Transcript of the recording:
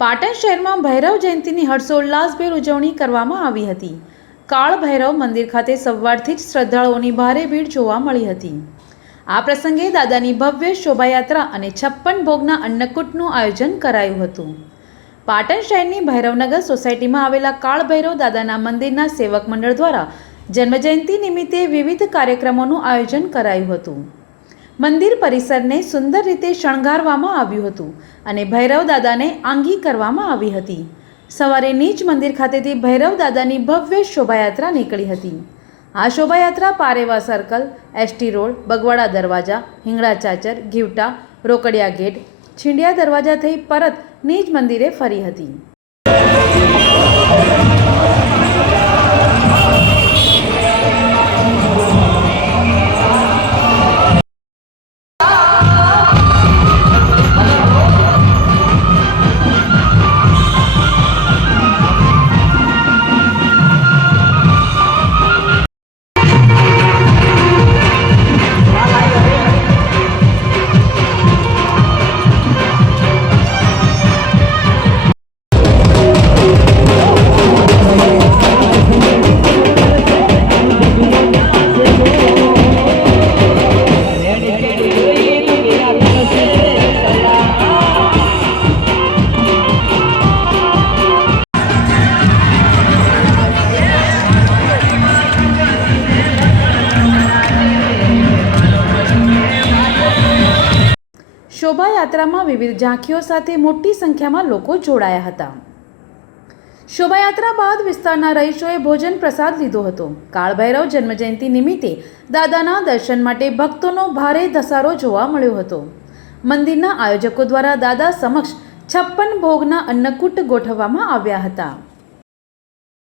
પાટણ શહેરમાં ભૈરવ જયંતીની હર્ષોલ્લાસભેર ઉજવણી કરવામાં આવી હતી। કાળ ભૈરવ મંદિર ખાતે સવારથી જ શ્રદ્ધાળુઓની ભારે ભીડ જોવા મળી હતી। આ પ્રસંગે દાદાની ભવ્ય શોભાયાત્રા અને 56 ભોગના અન્નકૂટનું આયોજન કરાયું હતું। પાટણ શહેરની ભૈરવનગર સોસાયટીમાં આવેલા કાળ ભૈરવ દાદાના મંદિરના સેવક મંડળ દ્વારા જન્મજયંતિ નિમિત્તે વિવિધ કાર્યક્રમોનું આયોજન કરાયું હતું। મંદિર પરિસરને સુંદર રીતે શણગારવામાં આવ્યું હતું અને ભૈરવ દાદાને આંગી કરવામાં આવી હતી। સવારે નીચ મંદિર ખાતેથી ભૈરવ દાદાની ભવ્ય શોભાયાત્રા નીકળી હતી। આ શોભાયાત્રા પારેવા સર્કલ, એસટી રોડ, બગવાડા દરવાજા, હિંગળા ચાચર, ઘીવટા, રોકડિયા ગેટ, છીંડિયા દરવાજા થઈ પરત નીચ મંદિરે ફરી હતી। શોભાયાત્રામાં વિવિધ ઝાંખીઓ સાથે મોટી સંખ્યામાં લોકો જોડાયા હતા। શોભાયાત્રા બાદ વિસ્તારના રહીશોએ ભોજન પ્રસાદ લીધો હતો। કાળભૈરવ જન્મજયંતિ નિમિત્તે દાદાના દર્શન માટે ભક્તોનો ભારે ધસારો જોવા મળ્યો હતો। મંદિરના આયોજકો દ્વારા દાદા સમક્ષ 56 ભોગના અન્નકૂટ ગોઠવવામાં આવ્યા હતા।